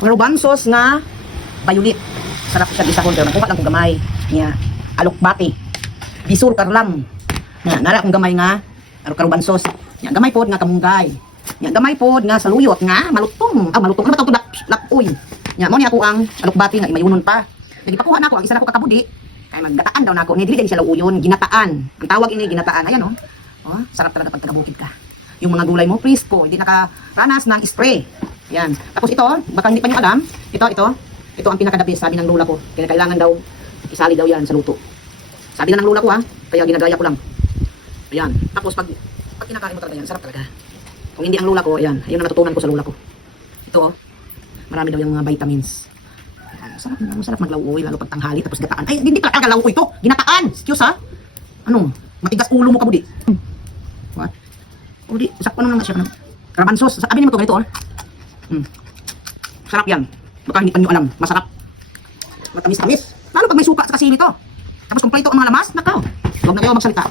Maruban sauce nga violet. Sarap siya isa ko pero nakuha lang kong gamay. Nya alokbati. Bisur karlam. Nya nara kong gamay nga karuban sauce. Nya gamay pod nga kamunggay. Nya gamay pod nga saluyot nga malutong. Malutong ano ba tawag lapoy. Nya mo ni ako ang alokbati nga imayunon pa. Jadi pakuha na ako ang isa na ko kakabudi. Kay maggataan daw nako. Ni dili din siya lauyon, ginataan. Ang tawag ini ginataan. Ayan oh. Oh, sarap talaga pag taga-bukid ka. Yung mga gulay mo fresco, hindi nakaranas ng spray. Yan. Tapos ito, baka hindi pa niyo alam, ito ang pinaka-the best, sabi ng lola ko. Kaya kailangan daw, isali daw yan sa luto. Sabi na ng lola ko kaya ginagaya ko lang. Ayan. Tapos pag kinakain mo talaga yan, sarap talaga. Kung hindi ang lola ko, ayan, ayun ang natutunan ko sa lola ko. Ito, marami daw yung mga vitamins. Ayan, masarap maglauoy, lalo pag tanghali, tapos gataan. Ay, hindi talaga lauoy ito, ginataan. Excuse ha? Ano, matigas ulo mo kabudi. What? Udi, sakto naman siya. Karaban sauce, sabi niyo mo ito ganito Sarap yan. Baka hindi pa nyo alam. Masarap. Matamis-tamis. Lalo pag may suka sa kasili to. Tapos kumpleto ang mga lamas. Nakaw. Huwag na kayo magsalita.